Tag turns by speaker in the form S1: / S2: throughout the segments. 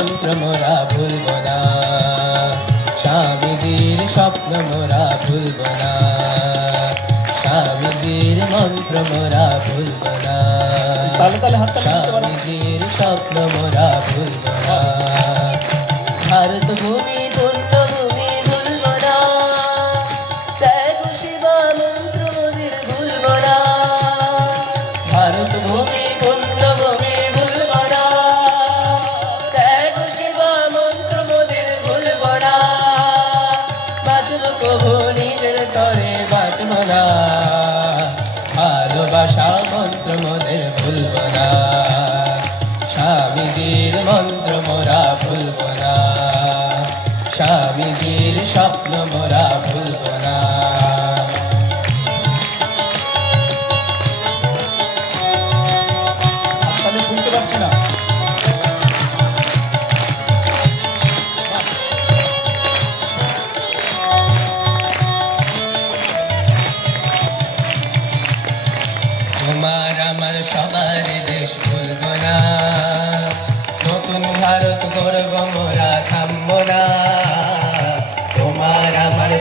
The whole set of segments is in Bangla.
S1: মন্ত্র মোরা ভুলব না। স্বামীজির স্বপ্ন মোরা ভুলব না। স্বামীজির মন্ত্র মোরা ভুলব না। স্বামীজির স্বপ্ন মোরা ভুলব না। ভারত ভূমি মোরা ভুলব না স্বামীজির স্বপ্ন মোরা ভুলব না
S2: শুনতে পাচ্ছি না।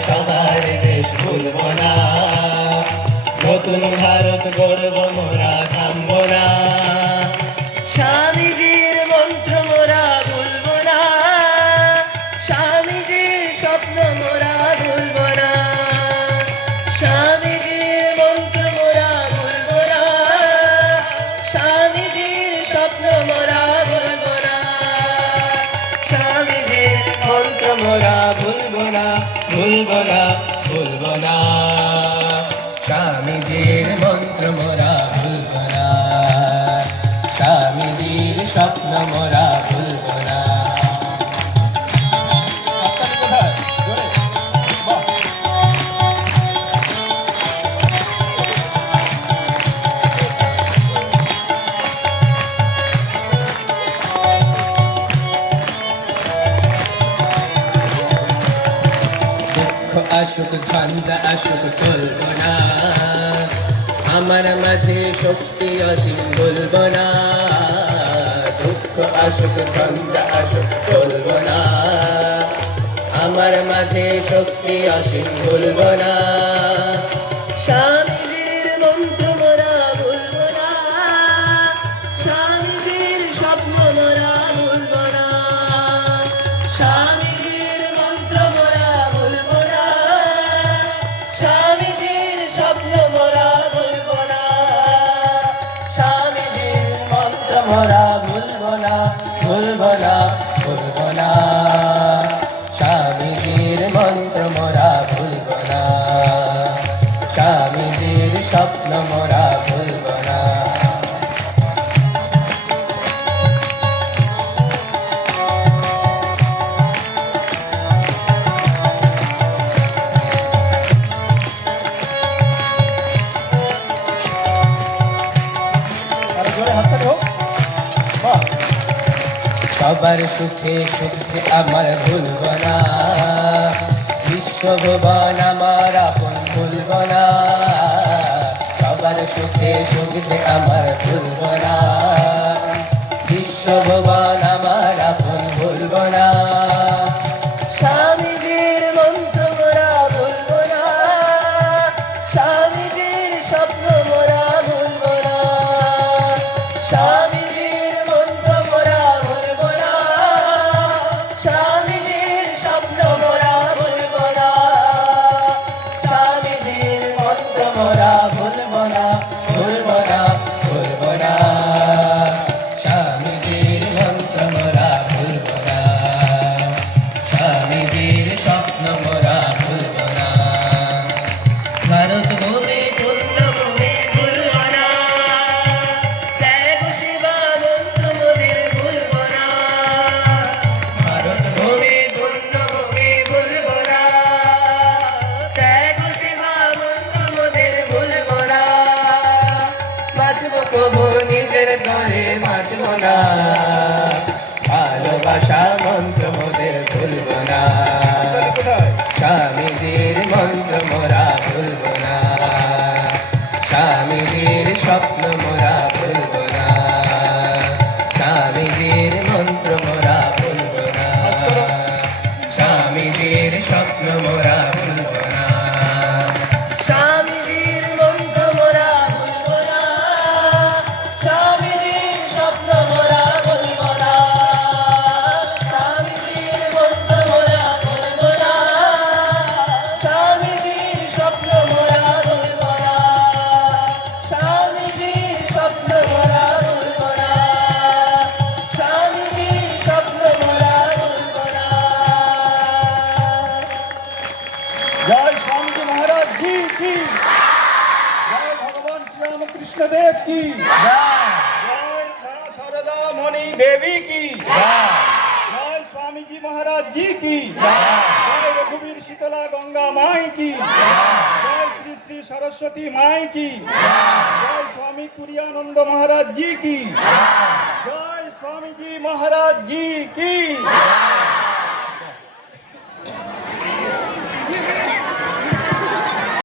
S1: সবার দেশ ভুলব না। নতুন ভারত গর্ব মোরা থামব না। স্বামীজির মন্ত্র মোরা ভুলব না। স্বামীজির স্বপ্ন মোরা ভুলব না। স্বামীজির মন্ত্র মোরা ভুলব না। স্বামীজির স্বপ্ন মোরা ভুলব না। স্বামীজির মন্ত্র মোরা ভুলব না। ভুলব না ভুলব না। দুঃখ ছন্দ, আশুক বলব আমার মাঝে শক্তি অসীম বলব না দুঃখ, আশুক ছন্দ, আশুক বলব আমার মাঝে শক্তি অসীম বলব না সবার সুখে সুখ যে আমার ভুলব না বিশ্বভুবন আমার আপন ভুলব না সবার সুখে সুখ যে আমার ভুলব না বিশ্বভুবন আমার বাঁচব না ভালোবাসা মন্ত্র
S2: কৃষ্ণদেব কি
S1: জয়
S2: মা শারদা মণি দেবী কি
S1: জয়
S2: স্বামীজি মহারাজ জি কি জয় রঘুবীর শীতলা গঙ্গা মাই কি জয় শ্রী শ্রী সরস্বতী মাই কি জয় স্বামী তুরিয়ানন্দ মহারাজ জি কি জয় স্বামীজি মহারাজ জি কি